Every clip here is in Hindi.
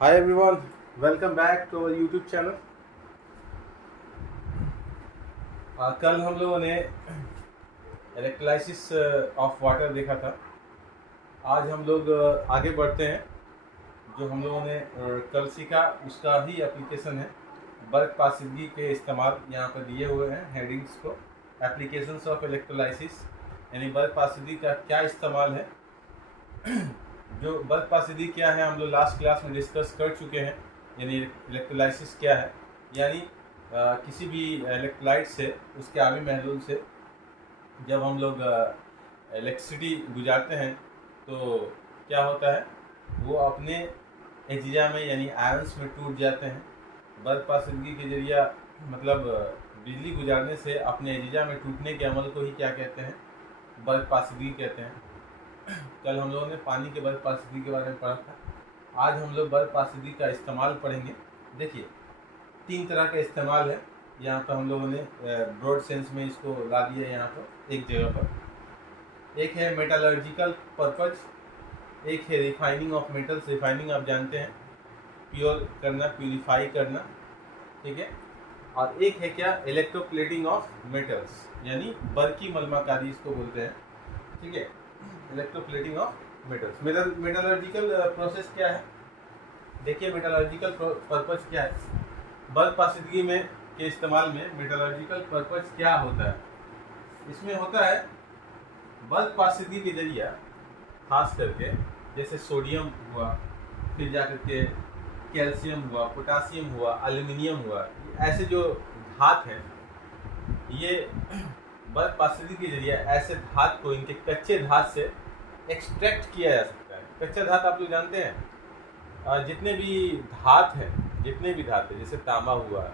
Hi everyone, welcome back to our YouTube channel. कल हम लोगों ने इलेक्ट्रोलाइसिस ऑफ वाटर देखा था। आज हम लोग आगे बढ़ते हैं। जो हम लोगों ने कल सीखा उसका ही एप्लीकेशन है। बर्फ पासीदगी के इस्तेमाल यहाँ पर दिए हुए हैं हेडिंग्स को। एप्लीकेशंस ऑफ इलेक्ट्रोलाइसिस यानी बर्फ पासीदगी का क्या इस्तेमाल है। जो बर्फ पासीदगी क्या है हम लोग लास्ट क्लास में डिस्कस कर चुके हैं। यानी इलेक्ट्रोलाइसिस क्या है, यानी किसी भी इलेक्ट्रोलाइट से उसके आगे महलूल से जब हम लोग इलेक्ट्रिसिटी गुजारते हैं तो क्या होता है, वो अपने एजिया में यानी आयंस में टूट जाते हैं। बर्फ पासीदगी के जरिए मतलब बिजली गुजारने से अपने एजिया में टूटने के अमल को ही क्या कहते हैं, बर्फ पासीदगी कहते हैं। कल हम लोगों ने पानी के बर्फ पासीदगी के बारे में पढ़ा था। आज हम लोग बर्फ पासीदगी का इस्तेमाल पढ़ेंगे। देखिए, 3 तरह का इस्तेमाल है। यहाँ पर हम लोगों ने ब्रॉड सेंस में इसको ला दिया यहाँ पर एक जगह पर। एक है मेटालर्जिकल पर्पज, एक है रिफाइनिंग ऑफ मेटल्स। रिफाइनिंग आप जानते हैं, प्योर करना, प्यूरिफाई करना, ठीक है। और एक है क्या, इलेक्ट्रोप्लेटिंग ऑफ मेटल्स, यानी बरकी मलमाकारी इसको बोलते हैं, ठीक है। Electroplating of metals. Metallurgical process क्या है, देखिए मेटलर्जिकल पर्पज क्या है। बर्फ पासीदगी में के इस्तेमाल में मेटलर्जिकल पर्पज क्या होता है। इसमें होता है बर्फ पासीदगी के जरिए खास करके जैसे सोडियम हुआ, फिर जा करके कैल्शियम हुआ, पोटासियम हुआ, एल्यूमिनियम हुआ, ऐसे जो धात हैं ये बर्फ पासीदगी के जरिए ऐसे धात को इनके कच्चे धात से एक्सट्रैक्ट किया जा सकता है। कच्चा धात आप लोग जानते हैं, जितने भी धात है जैसे तांबा हुआ,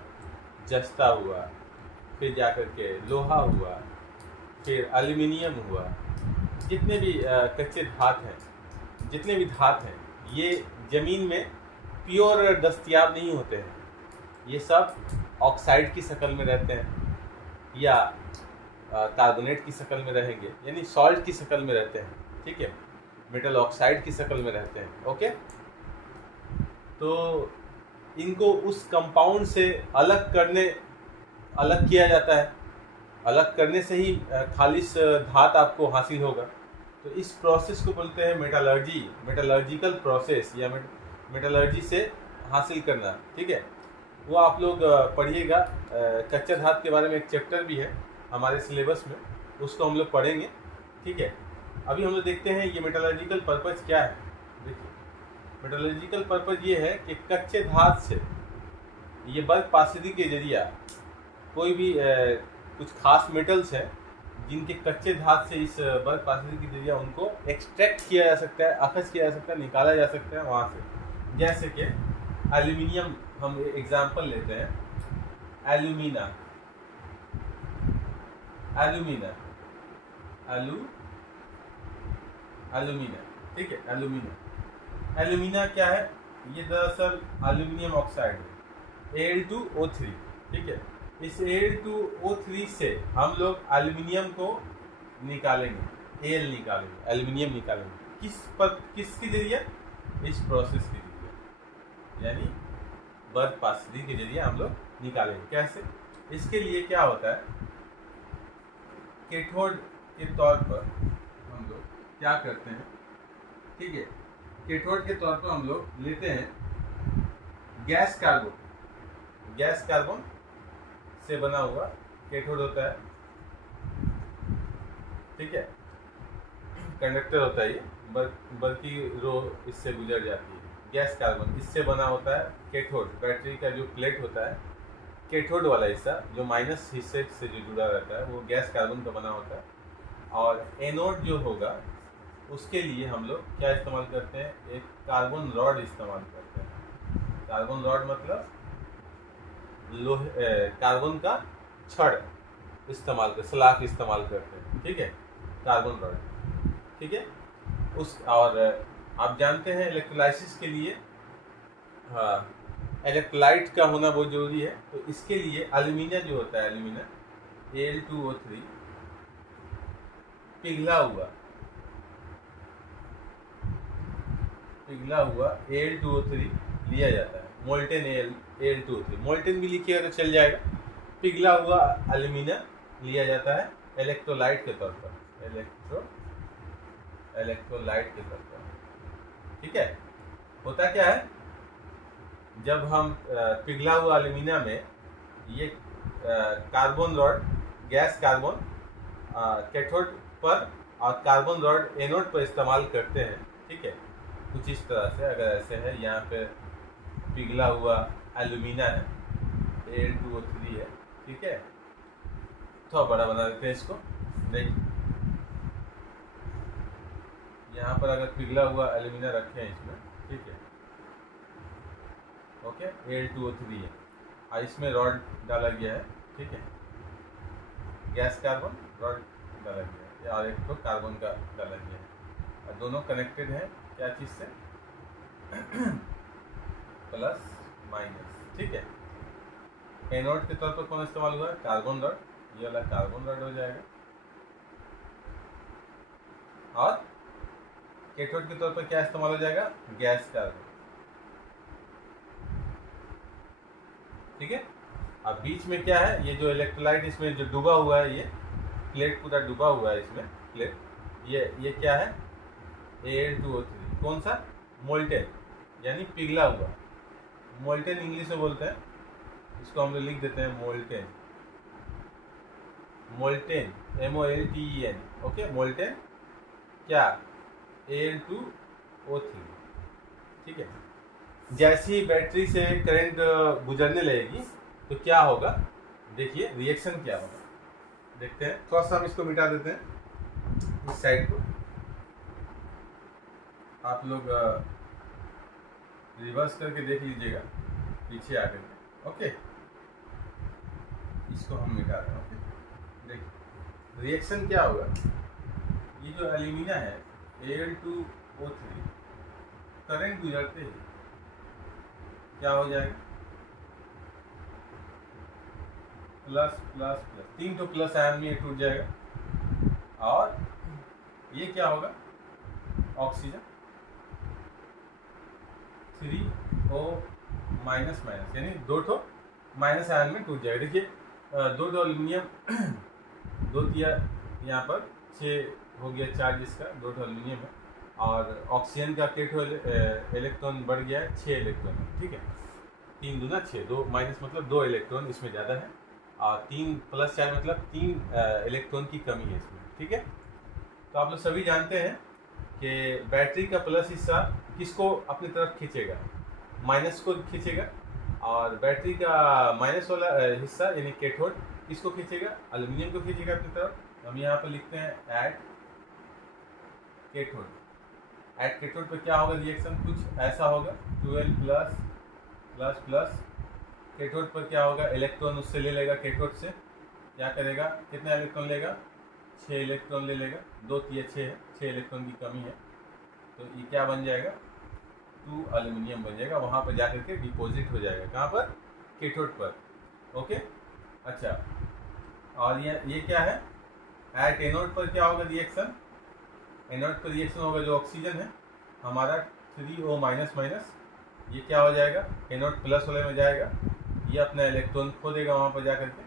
जस्ता हुआ, फिर जाकर के लोहा हुआ, फिर एल्यूमिनियम हुआ, जितने भी कच्चे धात हैं, जितने भी धात हैं ये ज़मीन में प्योर दस्तयाब नहीं होते हैं। ये सब ऑक्साइड की शक्ल में रहते हैं या कार्बोनेट की शक्ल में रहेंगे, यानी सॉल्ट की शक्ल में रहते हैं, ठीक है। मेटल ऑक्साइड की शक्ल में रहते हैं, ओके। तो इनको उस कंपाउंड से अलग किया जाता है। अलग करने से ही खालिश धात आपको हासिल होगा। तो इस प्रोसेस को बोलते हैं मेटलर्जी, मेटलर्जिकल प्रोसेस या मेटलर्जी से हासिल करना, ठीक है। वो आप लोग पढ़िएगा। कच्चा धात के बारे में एक चैप्टर भी है हमारे सिलेबस में, उसको हम लोग पढ़ेंगे, ठीक है। अभी हम लोग देखते हैं ये मेटलर्जिकल पर्पज क्या है। देखिए, मेटलर्जिकल पर्पज ये है कि कच्चे धात से ये बर्फ पासीदगी के जरिए कोई भी कुछ खास मेटल्स हैं जिनके कच्चे धात से इस बर्फ पासीदगी के जरिए उनको एक्सट्रैक्ट किया जा सकता है, अखज किया जा सकता है, निकाला जा सकता है वहाँ से। जैसे कि एल्यूमिनियम, हम एग्जाम्पल लेते हैं, एल्यूमिना, ठीक है। एल्यूमिना क्या है, ये दरअसल एल्यूमिनियम ऑक्साइड है, Al2O3, ठीक है। इस Al2O3 से हम लोग एल्यूमिनियम को निकालेंगे, एल्यूमिनियम निकालेंगे। किसके जरिए, इस प्रोसेस के जरिए, यानी बर्फ पासीदगी के जरिए हम लोग निकालेंगे। कैसे, इसके लिए क्या होता है, कैथोड के तौर पर हम लोग क्या करते हैं, ठीक है। कैथोड के तौर पर हम लोग लेते हैं गैस कार्बन से बना हुआ कैथोड होता है, ठीक है। कंडक्टर होता है ये, बल्कि रो इससे गुजर जाती है। गैस कार्बन इससे बना होता है कैथोड। बैटरी का जो प्लेट होता है, कैथोड वाला हिस्सा जो माइनस हिस्से से जो जुड़ा रहता है वो गैस कार्बन का बना होता है। और एनोड जो होगा उसके लिए हम लोग क्या इस्तेमाल करते हैं, एक कार्बन रॉड इस्तेमाल करते हैं। कार्बन रॉड मतलब कार्बन का छड़ इस्तेमाल सलाख इस्तेमाल करते हैं, ठीक है, कार्बन रॉड, ठीक है। और आप जानते हैं इलेक्ट्रोलाइसिस के लिए इलेक्ट्रोलाइट का होना बहुत जरूरी है। तो इसके लिए एल्यूमिना जो होता है, एल्यूमिना Al2O3 पिघला हुआ Al2O3 लिया जाता है, मोल्टेन Al2O3। मोल्टेन भी लिखिएगा तो चल जाएगा। पिघला हुआ एल्यूमिनियम लिया जाता है इलेक्ट्रोलाइट के तौर पर, इलेक्ट्रोलाइट के तौर पर। ठीक है, होता क्या है, जब हम पिघला हुआ एल्यूमिनियम में ये carbon rod, gas carbon cathode पर और कार्बन रॉड एनोड पर इस्तेमाल करते हैं। ठीक है, कुछ इस तरह से अगर ऐसे है, यहाँ पे पिघला हुआ एल्यूमिना है, Al2O3 है। ठीक है, थोड़ा बड़ा बना देते हैं इसको। देखिए यहाँ पर अगर पिघला हुआ एल्यूमिना रखे हैं इसमें, ठीक है, ओके, Al2O3 है और इसमें रॉड डाला गया है। ठीक है, गैस कार्बन रॉड डाला गया है और एक तो कार्बन का डाला गया है और दोनों कनेक्टेड हैं क्या चीज़ से, प्लस माइनस। ठीक है, एनोड के तौर पर कौन इस्तेमाल हुआ है, कार्बन रॉड। ये वाला कार्बन रॉड हो जाएगा और कैथोड के तौर पर क्या इस्तेमाल हो जाएगा, गैस कार्बन। ठीक है, अब बीच में क्या है, ये जो इलेक्ट्रोलाइट इसमें जो डूबा हुआ है, ये प्लेट पूरा डूबा हुआ है इसमें, प्लेट, ये क्या है, Al2O3। कौन सा, मोल्टेन, यानी पिघला हुआ। मोल्टेन इंग्लिश में बोलते हैं इसको, हम लोग लिख देते हैं molten, molten MOLTEN। Okay, molten क्या, Al2O3। ठीक है, जैसे ही बैटरी से करंट गुजरने लगेगी तो क्या होगा, देखिए रिएक्शन क्या होगा, देखते हैं। थोड़ा सा हम इसको मिटा देते हैं, इस साइड को आप लोग रिवर्स करके देख लीजिएगा, पीछे आकर के। ओके, इसको हम मिटा रहे हैं। ओके, देखिए रिएक्शन क्या होगा, ये जो एल्यूमिना है Al2O3, करंट गुजरते ही क्या हो जाएगा, प्लस प्लस प्लस, 3 तो प्लस आयन में ये टूट जाएगा और ये क्या होगा, ऑक्सीजन 3O माइनस माइनस, यानी 2 तो माइनस आयन में टूट जाएगा। देखिए 2 एल्यूमिनियम, 2 दिया यहाँ पर 6 हो गया चार्ज इसका, 2 एल्यूमिनियम है और ऑक्सीजन का इलेक्ट्रॉन बढ़ गया है 6 इलेक्ट्रॉन। ठीक है, 3 दूना 6, 2 माइनस मतलब 2 इलेक्ट्रॉन इसमें ज़्यादा है और 3 प्लस 4 मतलब 3 इलेक्ट्रॉन की कमी है इसमें। ठीक है, तो आप लोग सभी जानते हैं कि बैटरी का प्लस हिस्सा किसको अपनी तरफ खींचेगा, माइनस को खींचेगा, और बैटरी का माइनस वाला हिस्सा यानी कैथोड किसको खींचेगा, एल्यूमिनियम को खींचेगा अपनी तरफ। हम यहाँ पर लिखते हैं एट कैथोड। एट कैथोड पर क्या होगा, रिएक्शन कुछ ऐसा होगा, 12 प्लस प्लस प्लस, कैथोड पर क्या होगा, इलेक्ट्रॉन उससे ले लेगा, कैथोड से क्या करेगा, कितना इलेक्ट्रॉन लेगा, 6 इलेक्ट्रॉन ले लेगा, 2 3 6 है, 6 इलेक्ट्रॉन की कमी है, तो ये क्या बन जाएगा, 2 एल्यूमिनियम बन जाएगा, वहाँ पर जाकर के डिपॉजिट हो जाएगा, कहाँ पर, कैथोड पर। ओके, अच्छा, और ये क्या है, एट एनोड पर क्या होगा रिएक्शन, एनोड पर रिएक्शन होगा जो ऑक्सीजन है हमारा 3O माइनस माइनस, ये क्या हो जाएगा, एनोड प्लस वाले में जाएगा, ये अपना इलेक्ट्रॉन खो देगा वहाँ पर जाकर के,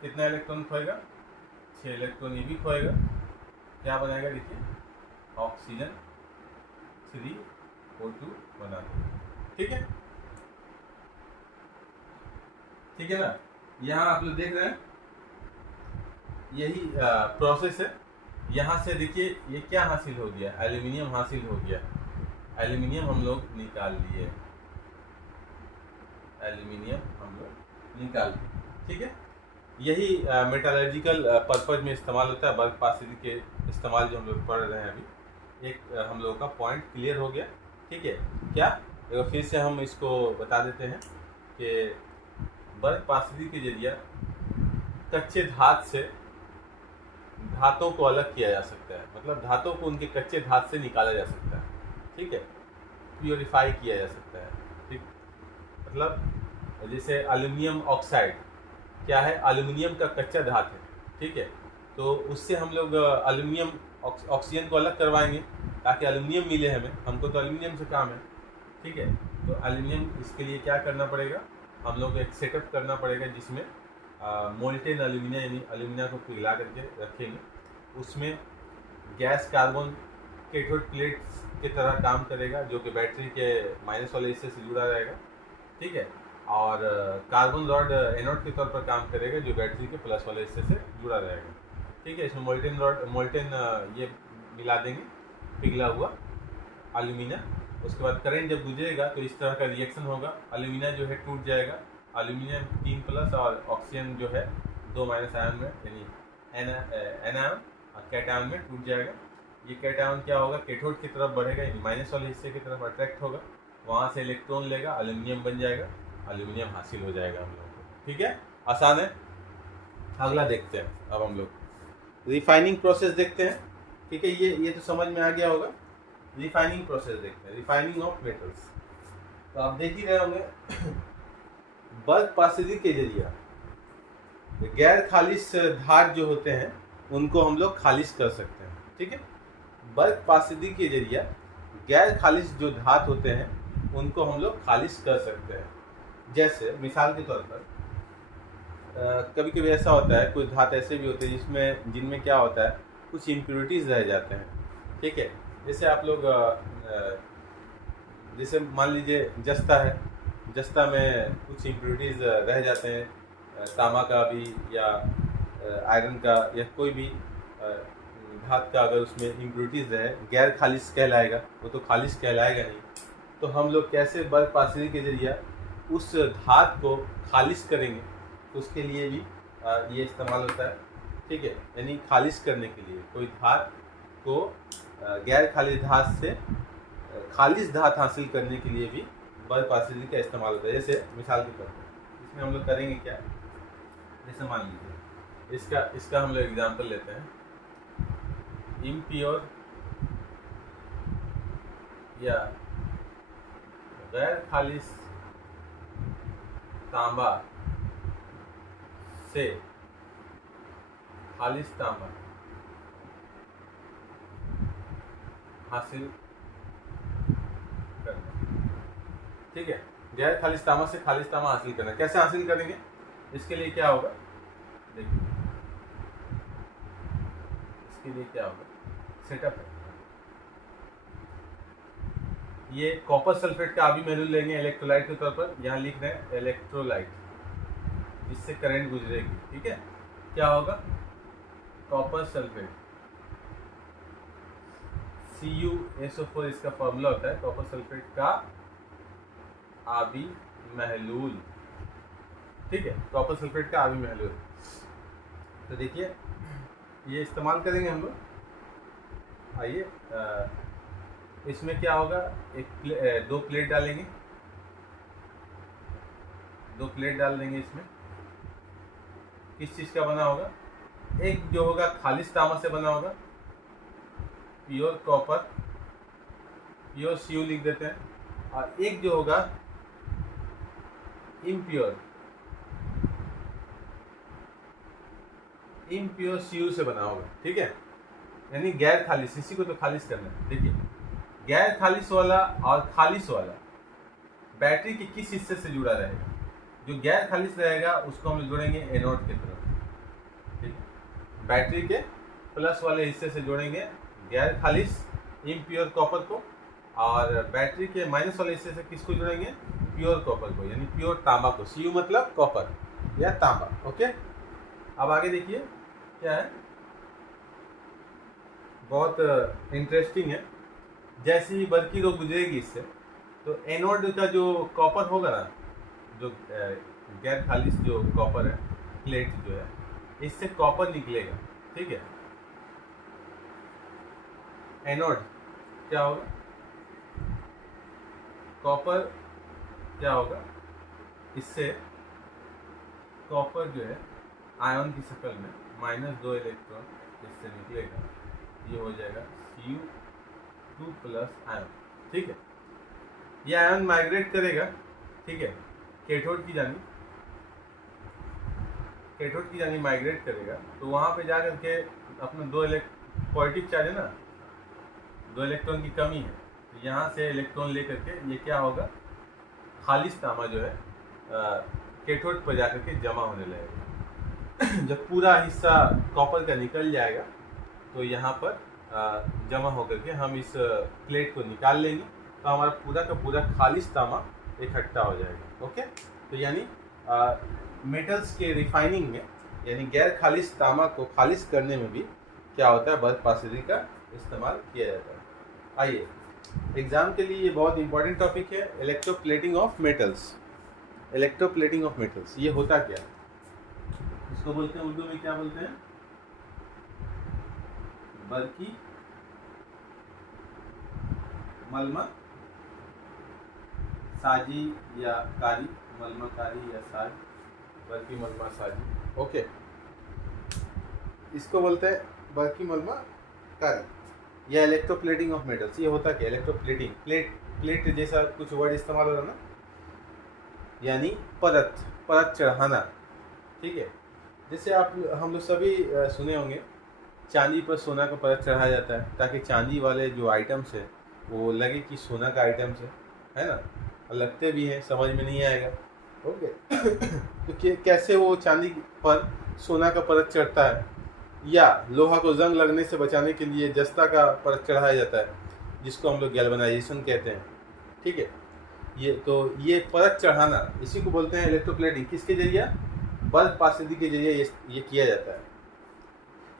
कितना इलेक्ट्रॉन खोएगा, 6 इलेक्ट्रॉन ये भी खोएगा, क्या बनाएगा, देखिए ऑक्सीजन 3O2 बना देगा। ठीक है, ठीक है ना, यहाँ आप लोग देख रहे हैं यही प्रोसेस है। यहाँ से देखिए ये क्या हासिल हो गया, एल्यूमिनियम हासिल हो गया, एल्यूमिनियम हम लोग निकाल लिए, एल्यूमिनियम हम लोग निकाल लिए। ठीक है, यही मेटालर्जिकल पर्पज में इस्तेमाल होता है, बल्क पासिंग के इस्तेमाल जो हम लोग पढ़ रहे हैं अभी, एक हम लोगों का पॉइंट क्लियर हो गया। ठीक है, क्या एक फिर से हम इसको बता देते हैं कि बल्क पासिंग के जरिए कच्चे धात से धातों को अलग किया जा सकता है, मतलब धातों को उनके कच्चे धात से निकाला जा सकता है। ठीक है, प्योरीफाई किया जा सकता है। ठीक, मतलब जैसे एल्युमिनियम ऑक्साइड क्या है, एल्युमिनियम का कच्चा धात है। ठीक है, तो उससे हम लोग एल्युमिनियम ऑक्सीजन को अलग करवाएंगे ताकि एल्युमिनियम मिले हमें, हमको तो एल्युमिनियम से काम है। ठीक है, तो एल्यूमिनियम, इसके लिए क्या करना पड़ेगा, हम लोग एक सेटअप करना पड़ेगा जिसमें मोल्टेन एल्यूमिनियम यानी एल्यूमिनियम को पिघला करके रखेंगे। उसमें गैस कार्बन कैथोड प्लेट्स की तरह काम करेगा, जो कि बैटरी के माइनस वाले हिस्से से जुड़ा रहेगा, ठीक है। और कार्बन रॉड एनोड के तौर पर काम करेगा, जो बैटरी के प्लस वाले हिस्से से जुड़ा रहेगा, ठीक है। इसमें मोल्टेन ये मिला देंगे पिघला हुआ एल्यूमिनियम। उसके बाद करंट जब गुजरेगा तो इस तरह का रिएक्शन होगा, एल्यूमिनियम जो है टूट जाएगा, एल्यूमिनियम 3+ और ऑक्सीजन जो है 2- आयन में यानी एन आयन और कैटायन में टूट जाएगा। ये कैटायन क्या होगा, कैथोड की तरफ बढ़ेगा यानी माइनस वाले हिस्से की तरफ अट्रैक्ट होगा, वहाँ से इलेक्ट्रॉन लेगा, एल्यूमिनियम बन जाएगा, एल्यूमिनियम हासिल हो जाएगा हम लोगों को, ठीक है। आसान है। अगला देखते हैं अब हम लोग रिफाइनिंग प्रोसेस देखते हैं, ठीक है। ये तो समझ में आ गया होगा। रिफाइनिंग प्रोसेस देखते हैं, रिफाइनिंग ऑफ मेटल्स। तो आप देख ही रहे होंगे बल्क पासिदी के जरिए गैर खालिश धातु जो होते हैं उनको हम लोग खालिश कर सकते हैं, ठीक है। बल्क पासिदी के जरिए गैर खालिश जो धातु होते हैं उनको हम लोग खालिश कर सकते हैं। जैसे मिसाल के तौर पर कभी कभी ऐसा होता है, कुछ धातु ऐसे भी होते हैं जिनमें क्या होता है, कुछ इम्प्योरिटीज़ रह जाते हैं, ठीक है। जैसे आप लोग जैसे मान लीजिए जस्ता है, जस्ता में कुछ इम्प्योरिटीज़ रह जाते हैं, तांबा का भी या आयरन का या कोई भी धातु का अगर उसमें इम्प्योरिटीज़ रहे, गैर खालिश कहलाएगा, वो तो खालिश कहलाएगा नहीं। तो हम लोग कैसे बल्क पासिदी के जरिए उस धातु को खालिश करेंगे, तो उसके लिए भी ये इस्तेमाल होता है, ठीक है। यानी खालिश करने के लिए कोई धातु को गैर खालिश धातु से खालिश धातु हासिल करने के लिए भी बल्क पासिदी का इस्तेमाल होता है। जैसे मिसाल के तौर पर इसमें हम लोग करेंगे क्या, जैसे मान लीजिए इसका हम लोग एग्जांपल लेते हैं, इम्प्योर या गैर खालिश तांबा से खालिश तांबा हासिल करना, ठीक है। गैर खालिश तांबा से खालिश तांबा हासिल करना, कैसे हासिल करेंगे, इसके लिए क्या होगा, देखिए इसके लिए क्या होगा, सेटअप है। ये कॉपर सल्फेट का अभी महलूल लेंगे इलेक्ट्रोलाइट के तौर पर, यहाँ लिख रहे हैं इलेक्ट्रोलाइट, जिससे करंट गुजरेगी, ठीक है। क्या होगा, कॉपर सल्फेट CuSO4 इसका फॉर्मूला होता है, कॉपर सल्फेट का आबी महलूल, ठीक है। कॉपर सल्फेट का आबी महलूल, तो देखिए ये इस्तेमाल करेंगे हम लोग। आइए इसमें क्या होगा, दो प्लेट डालेंगे, दो प्लेट डाल देंगे। इसमें किस चीज़ का बना होगा, एक जो होगा खालिश तांबा से बना होगा, प्योर कॉपर, प्योर Cu लिख देते हैं, और एक जो होगा इम्प्योर Cu से बना होगा, ठीक है। यानी गैर खालिश, इसी को तो खालिश करना है। देखिए गैर खालिश वाला और खालिश वाला बैटरी के किस हिस्से से जुड़ा रहेगा, जो गैर खालिश रहेगा उसको हम जोड़ेंगे एनोड की तरफ, ठीक है। बैटरी के प्लस वाले हिस्से से जोड़ेंगे गैर खालिश इम्प्योर कॉपर को, और बैटरी के माइनस वाले हिस्से से किसको जोड़ेंगे, प्योर कॉपर को, यानी प्योर तांबा को। Cu मतलब कॉपर या तांबा, ओके। अब आगे देखिए क्या है, बहुत इंटरेस्टिंग है। जैसे ही बल्कि रो गुजरेगी इससे, तो एनोड का जो कॉपर होगा ना, जो गैर खालिश जो कॉपर है, प्लेट जो है, इससे कॉपर निकलेगा, ठीक है। एनोड क्या होगा, कॉपर क्या होगा, इससे कॉपर जो है आयन की शक्ल में -2 इलेक्ट्रॉन इससे निकलेगा, ये हो जाएगा Cu2+ आयन, ठीक है। ये आयन माइग्रेट करेगा, ठीक है, कैथोड की जानी माइग्रेट करेगा, तो वहाँ पे जा करके अपना पॉजिटिव चार्ज है ना, 2 इलेक्ट्रॉन की कमी है, तो यहाँ से इलेक्ट्रॉन लेकर के ये क्या होगा, खालिश तांबा जो है कैथोड पर जाकर के जमा होने लगेगा। जब पूरा हिस्सा कॉपर का निकल जाएगा तो यहाँ पर जमा होकर के हम इस प्लेट को निकाल लेंगे, तो हमारा पूरा का पूरा खालिश तांबा इकट्ठा हो जाएगा। ओके, तो यानी मेटल्स के रिफाइनिंग में, यानी गैर खालिश तांबा को खालिश करने में भी क्या होता है, बर्फ पासिदी का इस्तेमाल किया जाता है। आइए, एग्जाम के लिए ये बहुत इंपॉर्टेंट टॉपिक है, electroplating of metals. Electroplating of metals ये होता क्या है, इसको बोलते हैं, उर्दू में क्या बोलते हैं, बर्की मलमा साजी या कारी, मलमा कारी या साज, बर्की मलमा साजी। ओके, इसको बोलते हैं बर्की मलमा कारी या इलेक्ट्रोप्लेटिंग ऑफ मेटल्स। ये होता क्या, इलेक्ट्रोप्लेटिंग, प्लेट जैसा कुछ वर्ड इस्तेमाल हो रहा ना, यानी परत चढ़ाना। ठीक है, जैसे हम लोग सभी सुने होंगे, चांदी पर सोना का परत चढ़ाया जाता है ताकि चांदी वाले जो आइटम्स है वो लगे कि सोना का आइटम्स है ना, लगते भी हैं, समझ में नहीं आएगा। ओके तो कैसे वो चांदी पर सोना का परत चढ़ता है, या लोहा को जंग लगने से बचाने के लिए जस्ता का परत चढ़ाया जाता है, जिसको हम लोग गैल्वेनाइजेशन कहते हैं। ठीक है, ये परत चढ़ाना, इसी को बोलते हैं इलेक्ट्रोप्लेटिंग। किसके जरिए, बर्फ पासिदी के जरिए ये किया जाता है।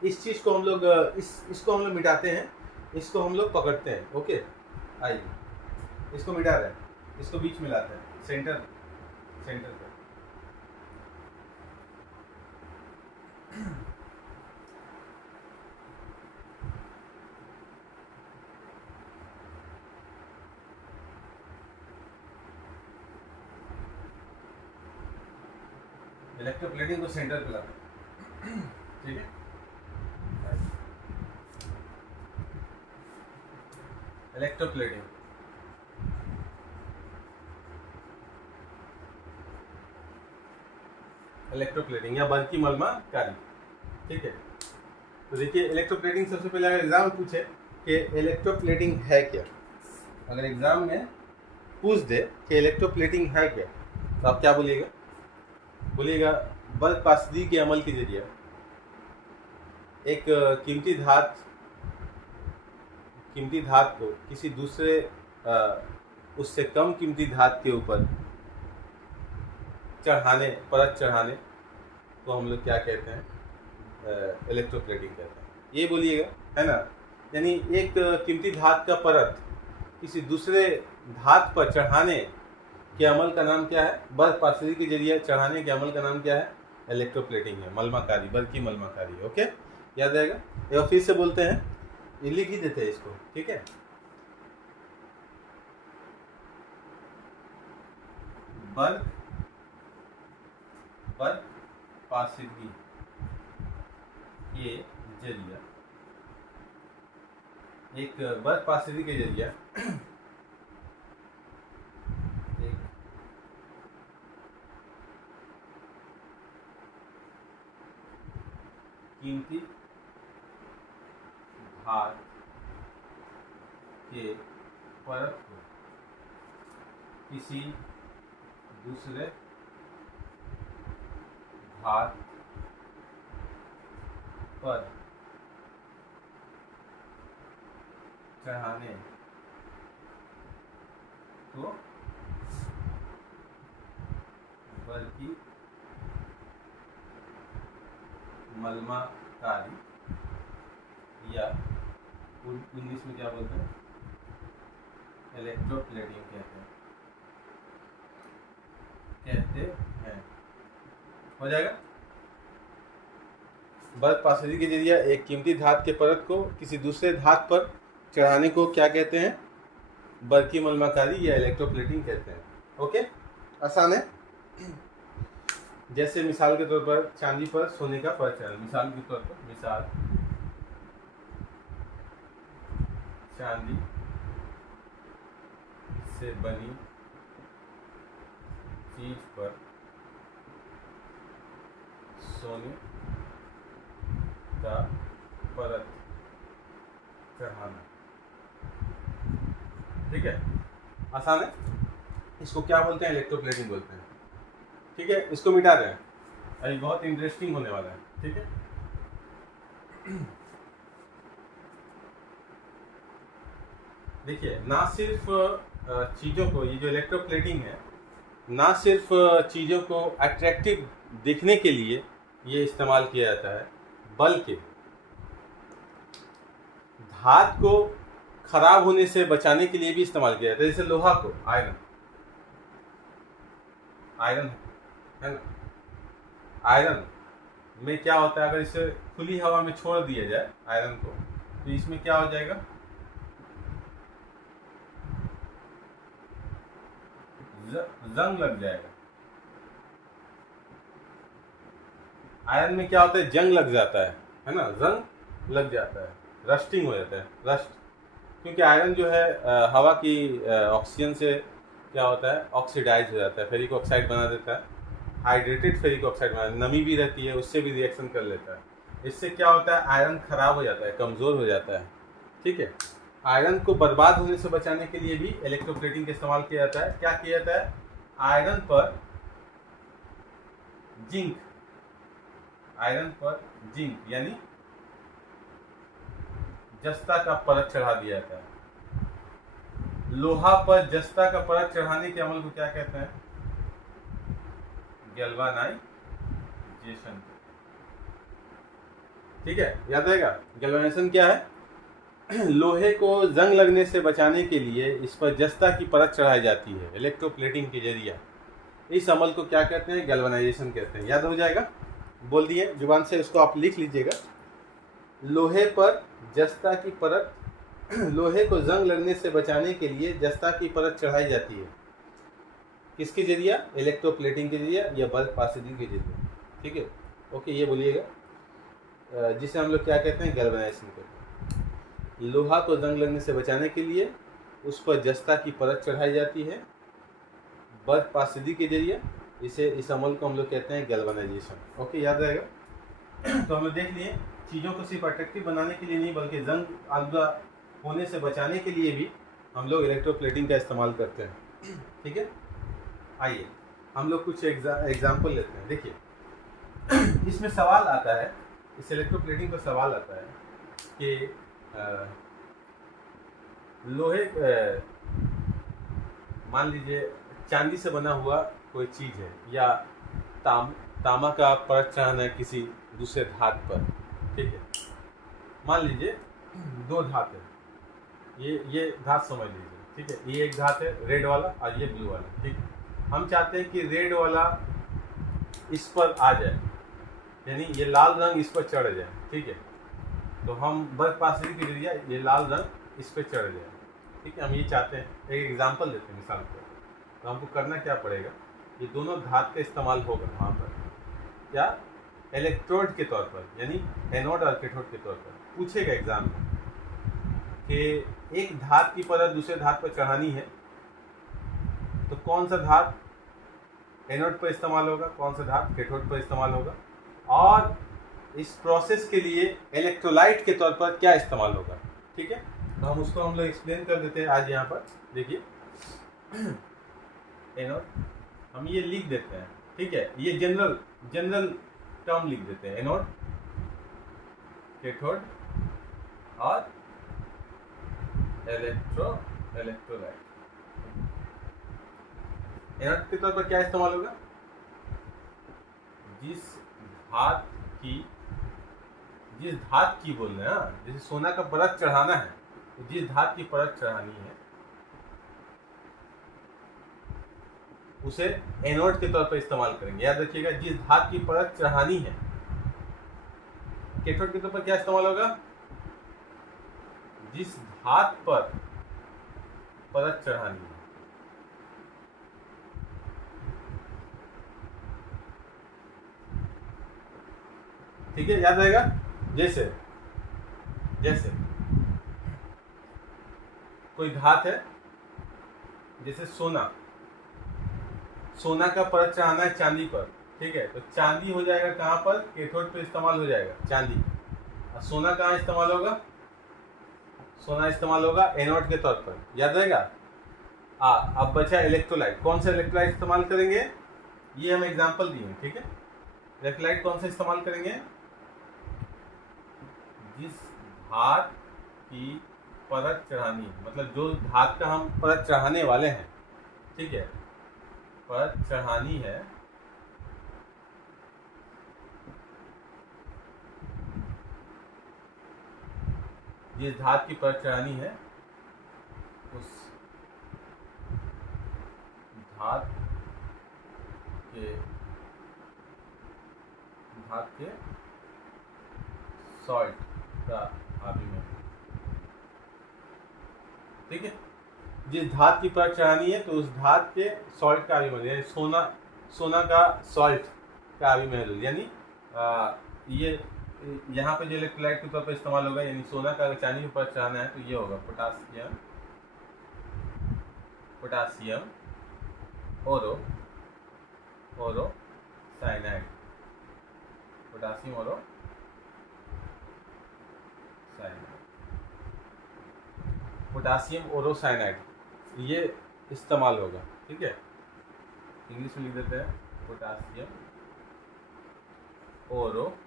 इस चीज़ को हम लोग इसको हम लोग मिटाते हैं, इसको हम लोग पकड़ते हैं। ओके, आइए इसको मिटा रहे हैं, इसको बीच में लाते हैं, सेंटर पे। इलेक्ट्रोप्लेटिंग को सेंटर पे लाते हैं। ठीक है, इलेक्ट्रोप्लेटिंग या बर्की मलमा कारी। ठीक है, तो देखिए इलेक्ट्रोप्लेटिंग, सबसे पहले अगर एग्जाम में पूछे कि इलेक्ट्रोप्लेटिंग है क्या, अगर एग्जाम में पूछ दे कि इलेक्ट्रोप्लेटिंग है क्या, तो आप क्या बोलिएगा बर्फ पासिदी के अमल के जरिए एक कीमती धात को किसी दूसरे उससे कम कीमती धात के ऊपर परत चढ़ाने को हम लोग क्या कहते हैं, इलेक्ट्रोप्लेटिंग कहते हैं। ये बोलिएगा, है ना, यानी एक कीमती धात का परत किसी दूसरे धात पर चढ़ाने के अमल का नाम क्या है, बर्फ पासिदी के जरिए चढ़ाने के अमल का नाम क्या है, इलेक्ट्रोप्लेटिंग है, मलमाकारी, बर्की मलमाकारी। ओके, याद आएगा। एक फिर से बोलते हैं, ये लिख ही देते हैं इसको। ठीक है, बर्फ पासिदी के जरिए, एक बर्फ पासिदी के जरिए एक कीमती धात के परत को किसी दूसरे धात पर चढ़ाने को बर्की मलमाकारी या इंग्लिश में क्या बोलते हैं, इलेक्ट्रोप्लेटिंग कहते हैं। हो जाएगा, बर्फ पासिदी के जरिए एक कीमती धात के परत को किसी दूसरे धात पर चढ़ाने को क्या कहते हैं, बर्की मलमाकारी या इलेक्ट्रोप्लेटिंग कहते हैं। ओके, आसान है। जैसे मिसाल के तौर पर चांदी पर सोने का परत चढ़ाना, मिसाल के तौर पर, चांदी से बनी चीज पर सोने का परत चढ़ाना। ठीक है, आसान है। इसको क्या बोलते हैं, इलेक्ट्रोप्लेटिंग बोलते हैं। ठीक है, इसको मिटा दें, अभी बहुत इंटरेस्टिंग होने वाला है। ठीक है, देखिए ना सिर्फ चीज़ों को, ये जो इलेक्ट्रोप्लेटिंग है, ना सिर्फ चीज़ों को अट्रैक्टिव दिखने के लिए ये इस्तेमाल किया जाता है, बल्कि धात को खराब होने से बचाने के लिए भी इस्तेमाल किया जाता है। जैसे लोहा को, आयरन है ना, आयरन में क्या होता है, अगर इसे खुली हवा में छोड़ दिया जाए आयरन को, तो इसमें क्या हो जाएगा, जंग लग जाएगा। आयरन में क्या होता है, जंग लग जाता है ना, जंग लग जाता है, रस्टिंग हो जाता है, रस्ट। क्योंकि आयरन जो है हवा की ऑक्सीजन से क्या होता है, ऑक्सीडाइज हो जाता है, फेरिक ऑक्साइड बना देता है, हाइड्रेटेड फेरिक ऑक्साइड बना, नमी भी रहती है, उससे भी रिएक्शन कर लेता है। इससे क्या होता है, आयरन खराब हो जाता है, कमज़ोर हो जाता है। ठीक है, आयरन को बर्बाद होने से बचाने के लिए भी इलेक्ट्रोप्लेटिंग का इस्तेमाल किया जाता है। क्या किया जाता है, आयरन पर जिंक, यानी जस्ता का परत चढ़ा दिया जाता है। लोहा पर जस्ता का परत चढ़ाने के अमल को क्या कहते हैं, गैल्वानाइजेशन। ठीक है, याद रहेगा, गैल्वेनाइजेशन क्या है, लोहे को जंग लगने से बचाने के लिए इस पर जस्ता की परत चढ़ाई जाती है इलेक्ट्रोप्लेटिंग के जरिए। इस अमल को क्या कहते हैं, गैल्वेनाइजेशन कहते हैं। याद हो जाएगा, बोल दिए जुबान से, उसको आप लिख लीजिएगा। लोहे पर जस्ता की परत, लोहे को जंग लगने से बचाने के लिए जस्ता की परत चढ़ाई जाती है, किसके जरिए, इलेक्ट्रोप्लेटिंग के जरिए या बल्क पासिंग के जरिए। ठीक है, ओके, ये बोलिएगा, जिसे हम लोग क्या कहते हैं, गैल्वेनाइजेशन कहते हैं। लोहा को जंग लगने से बचाने के लिए उस पर जस्ता की परत चढ़ाई जाती है बर्फ पासिदी के जरिए, इस अमल को हम लोग कहते हैं गैल्वेनाइजेशन। ओके, याद रहेगा। तो हम लोग देख लिए, चीज़ों को सिर्फ अट्रैक्टिव बनाने के लिए नहीं, बल्कि जंग आलूदा होने से बचाने के लिए भी हम लोग इलेक्ट्रोप्लेटिंग का इस्तेमाल करते हैं। ठीक है, आइए हम लोग कुछ एग्जाम्पल लेते हैं। देखिए इसमें सवाल आता है, इस इलेक्ट्रोप्लेटिंग का सवाल आता है कि लोहे, मान लीजिए चांदी से बना हुआ कोई चीज़ है, या तांबा का परत चढ़ाना है किसी दूसरे धात पर। ठीक है, मान लीजिए दो धात है, ये धात समझ लीजिए। ठीक है, ये एक धात है रेड वाला और ये ब्लू वाला। ठीक है, हम चाहते हैं कि रेड वाला इस पर आ जाए, यानी ये लाल रंग इस पर चढ़ जाए। ठीक है, तो हम बर्फ पासिंग के जरिए ये लाल रंग इस पर चढ़ जाए। ठीक है, हम ये चाहते हैं, एक एग्जांपल देते हैं मिसाल पर। तो हमको करना क्या पड़ेगा, ये दोनों धात का इस्तेमाल होगा वहाँ पर, क्या, इलेक्ट्रोड के तौर पर, यानी एनोड और कैथोड के तौर पर। पूछेगा एग्जाम में कि एक धात की परत दूसरे धात पर चढ़ानी है, तो कौन सा धात एनोड पर इस्तेमाल होगा, कौन सा धात कैथोड पर इस्तेमाल होगा, और इस प्रोसेस के लिए इलेक्ट्रोलाइट के तौर पर क्या इस्तेमाल होगा। ठीक है, तो हम लोग एक्सप्लेन कर देते हैं आज यहाँ पर। देखिए एनोड हम ये लिख देते हैं। ठीक है, ये जनरल टर्म लिख देते हैं, एनोड, कैथोड और इलेक्ट्रोलाइट। एनोड के तौर पर क्या इस्तेमाल होगा, जिस धात की बोल रहे हैं, जैसे सोना का परत चढ़ाना है, तो जिस धात की परत चढ़ानी है उसे एनोड के तौर पर इस्तेमाल करेंगे। याद रखिएगा, जिस धात की परत चढ़ानी है। कैथोड के तौर पर क्या इस्तेमाल होगा, जिस धात पर परत चढ़ानी है। ठीक है, याद रहेगा। जैसे कोई धात है, जैसे सोना का परत चढ़ाना है चांदी पर। ठीक है, तो चांदी हो जाएगा कहाँ पर, कैथोड पे इस्तेमाल हो जाएगा चांदी। और सोना कहाँ इस्तेमाल होगा, सोना इस्तेमाल होगा एनोड के तौर पर। याद रहेगा। अब बचा इलेक्ट्रोलाइट। कौन सा इलेक्ट्रोलाइट इस्तेमाल करेंगे, ये हम एग्जांपल दिए हैं, ठीक है। इलेक्ट्रोलाइट कौन सा इस्तेमाल करेंगे, जिस धात की परत चढ़ानी है, मतलब जो धात का हम परत चढ़ाने वाले हैं, ठीक है, परत चढ़ानी है, जिस धात की परत चढ़ानी है उस धात के सॉल्ट का आविमय, ठीक है। जिस धात की परत चढ़ानी है तो उस धात के सॉल्ट का आविमय, यानी सोना का सॉल्ट का आविमय, यानी ये यहाँ पे जो इलेक्ट्रोलाइट के तौर पर इस्तेमाल होगा, यानी सोना का अगर चांदी की परत चढ़ाना है तो ये होगा पोटासियम ओरोसाइनाइड, पोटासियम ओरोसाइनाइड ये इस्तेमाल होगा, ठीक है। इंग्लिश में लिख देते हैं पोटासियम ओरोसाइनाइड,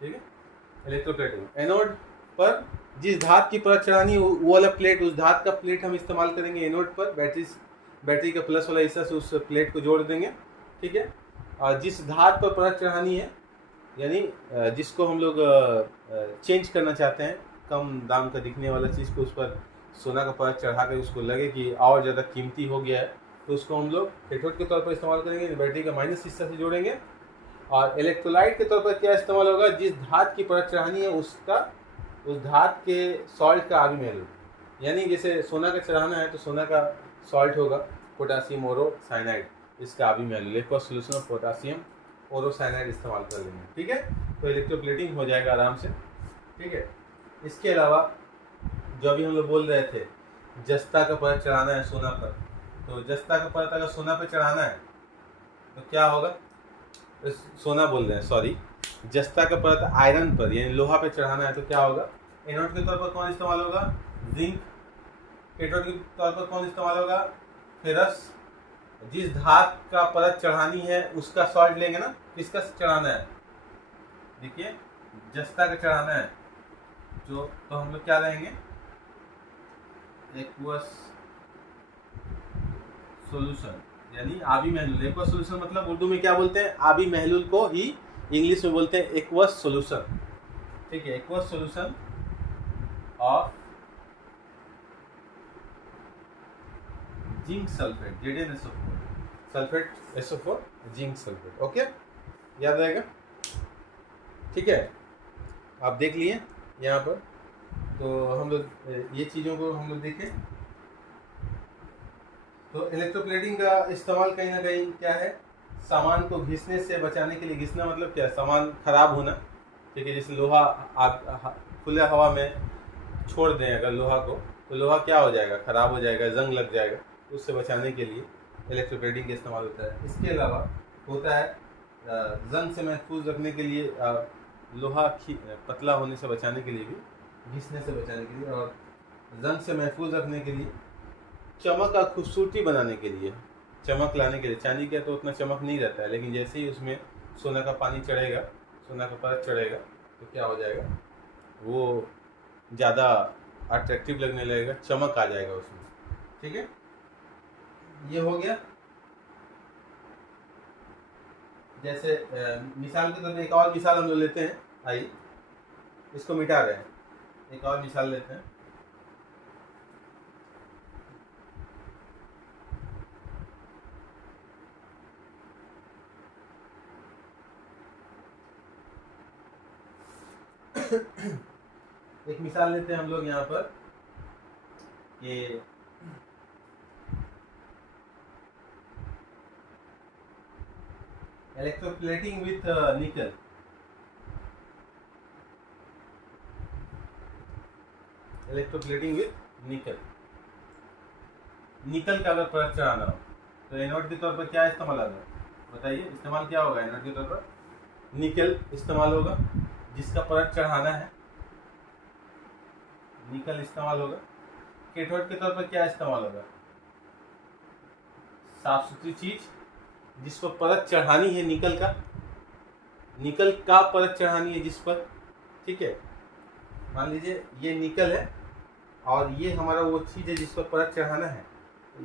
ठीक है। इलेक्ट्रोप्लेटिंग, एनोड पर जिस धात की परत चढ़ानी है वो वाला प्लेट, उस धात का प्लेट हम इस्तेमाल करेंगे एनोड पर। बैटरी का प्लस वाला हिस्सा से उस प्लेट को जोड़ देंगे, ठीक है। और जिस धात पर परत चढ़ानी है, यानी जिसको हम लोग चेंज करना चाहते हैं, कम दाम का दिखने वाला चीज़ को उस पर सोना का परत चढ़ा कर उसको लगे कि और ज़्यादा कीमती हो गया है, तो उसको हम लोग कैथोड के तौर पर इस्तेमाल करेंगे, बैटरी का माइनस हिस्सा से जोड़ेंगे। और इलेक्ट्रोलाइट के तौर पर क्या इस्तेमाल होगा, जिस धात की परत चढ़ानी है उस धात के सॉल्ट का आविमय, यानी जैसे सोना का चढ़ाना है तो सोना का सॉल्ट होगा पोटासियम ओरोसाइनाइड, इसका आविमय एक्वस सॉल्यूशन ऑफ पोटासियम ओरोसाइनाइड इस्तेमाल कर लेंगे, ठीक है। तो इलेक्ट्रोप्लेटिंग हो जाएगा आराम से, ठीक है। इसके अलावा जो अभी हम लोग बोल रहे थे, जस्ता का परत चढ़ाना है सोना पर, तो जस्ता का परत अगर सोना पर चढ़ाना है तो क्या होगा, सोना बोल रहे हैं सॉरी, जस्ता का परत आयरन पर यानी लोहा पे चढ़ाना है तो क्या होगा, एनोड के तौर पर कौन इस्तेमाल होगा, जिंक। कैथोड के तौर पर कौन इस्तेमाल होगा, फेरस। जिस धात का परत चढ़ानी है उसका सॉल्ट लेंगे ना, किसका चढ़ाना है, देखिए जस्ता का चढ़ाना है जो, तो हम लोग क्या लेंगे, एक्वस सॉल्यूशन, यानी आबी महलूल। एक्वस सॉल्यूशन मतलब उर्दू में क्या बोलते हैं, आबी महलूल को ही इंग्लिश में बोलते हैं एक्वस सॉल्यूशन, ठीक है। Aqueous solution of zinc sulphate, ZnSO4, sulphate SO4 zinc sulphate, okay, याद रहेगा, ठीक है। आप देख लिए यहाँ पर, तो हम लोग ये चीज़ों को हम लोग देखें। तो इलेक्ट्रोप्लेटिंग का इस्तेमाल कहीं ना कहीं क्या है, सामान को घिसने से बचाने के लिए। घिसना मतलब क्या, सामान खराब होना, ठीक है। जैसे लोहा आप खुले हवा में छोड़ दें अगर लोहा को, तो लोहा क्या हो जाएगा, खराब हो जाएगा, जंग लग जाएगा, उससे बचाने के लिए इलेक्ट्रोप्लेटिंग का इस्तेमाल होता है। इसके अलावा होता है जंग से महफूज रखने के लिए, लोहा पतला होने से बचाने के लिए भी, घिसने से बचाने के लिए, और जंग से महफूज रखने के लिए, चमक और खूबसूरती बनाने के लिए, चमक लाने के लिए। चांदी का तो उतना चमक नहीं रहता है, लेकिन जैसे ही उसमें सोना का पानी चढ़ेगा, सोना का परत चढ़ेगा, तो क्या हो जाएगा, वो ज़्यादा अट्रैक्टिव लगने लगेगा, चमक आ जाएगा उसमें, ठीक है। ये हो गया। जैसे मिसाल के तौर पर एक और मिसाल हम लोग लेते हैं, आइए इसको मिटा रहे हैं, एक और मिसाल लेते हैं। एक मिसाल लेते हैं हम लोग यहाँ पर कि इलेक्ट्रोप्लेटिंग विथ निकल। इलेक्ट्रोप्लेटिंग विथ निकल, निकल का अगर परत चढ़ाना हो तो एनोड के तौर पर क्या इस्तेमाल होगा, बताइए, इस्तेमाल क्या होगा एनोड के तौर पर, निकल इस्तेमाल होगा। जिसका परत चढ़ाना है निकल इस्तेमाल होगा, कैथोड के तौर पर क्या इस्तेमाल होगा? साफ सुथरी चीज जिस पर परत चढ़ानी है, निकल का परत चढ़ानी है जिस पर, ठीक है। मान लीजिए ये निकल है और ये हमारा वो चीज है जिस पर परत चढ़ाना है।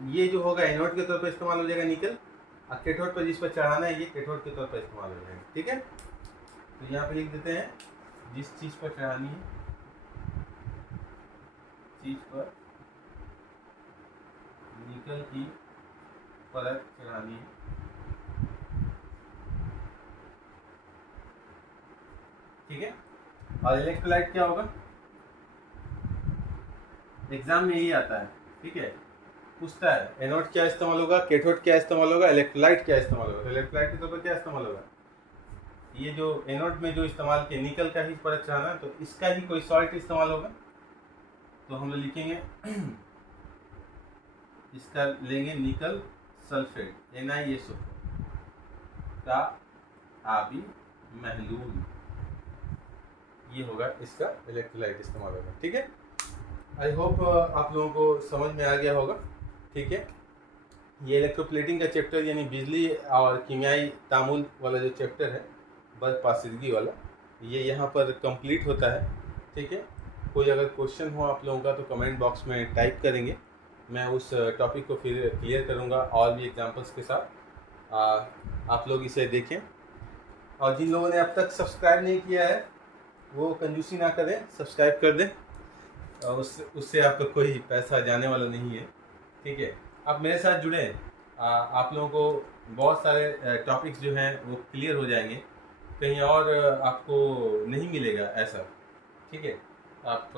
ये जो होगा एनोड के तौर पर इस्तेमाल हो जाएगा निकल, और कैथोड पर जिस पर चढ़ाना है ये कैथोड के तौर पर इस्तेमाल हो जाएगा, ठीक है। तो यहाँ पे लिख देते हैं जिस चीज पर चढ़ानी है, चीज पर निकल की परत चढ़ानी है, ठीक है। और इलेक्ट्रोलाइट क्या होगा? एग्जाम में यही आता है, ठीक है। पूछता है एनोड क्या इस्तेमाल होगा, कैथोड क्या इस्तेमाल होगा, इलेक्ट्रोलाइट क्या इस्तेमाल होगा। तो इलेक्ट्रोलाइट के तौर पर क्या इस्तेमाल होगा? ये जो एनोड में जो इस्तेमाल किया निकल का ही परत चढ़ाना, तो इसका ही कोई सॉल्ट इस्तेमाल होगा। तो हम लोग लिखेंगे इसका लेंगे निकल सल्फेट NiSO का आबी महलूल, ये होगा इसका इलेक्ट्रोलाइट इस्तेमाल होगा, ठीक है। आई होप आप लोगों को समझ में आ गया होगा, ठीक है। ये इलेक्ट्रोप्लेटिंग का चैप्टर यानी बिजली और कीमियाई तामुल वाला जो चैप्टर है, बर्फ पासीदगी वाला, ये यहाँ पर कंप्लीट होता है, ठीक है। कोई अगर क्वेश्चन हो आप लोगों का तो कमेंट बॉक्स में टाइप करेंगे, मैं उस टॉपिक को फिर क्लियर करूँगा और भी एग्जांपल्स के साथ। आप लोग इसे देखें, और जिन लोगों ने अब तक सब्सक्राइब नहीं किया है वो कंजूसी ना करें, सब्सक्राइब कर दें, और उससे आपका कोई पैसा जाने वाला नहीं है, ठीक है। आप मेरे साथ जुड़े, आप लोगों को बहुत सारे टॉपिक्स जो हैं वो क्लियर हो जाएंगे, कहीं और आपको नहीं मिलेगा ऐसा, ठीक है। आप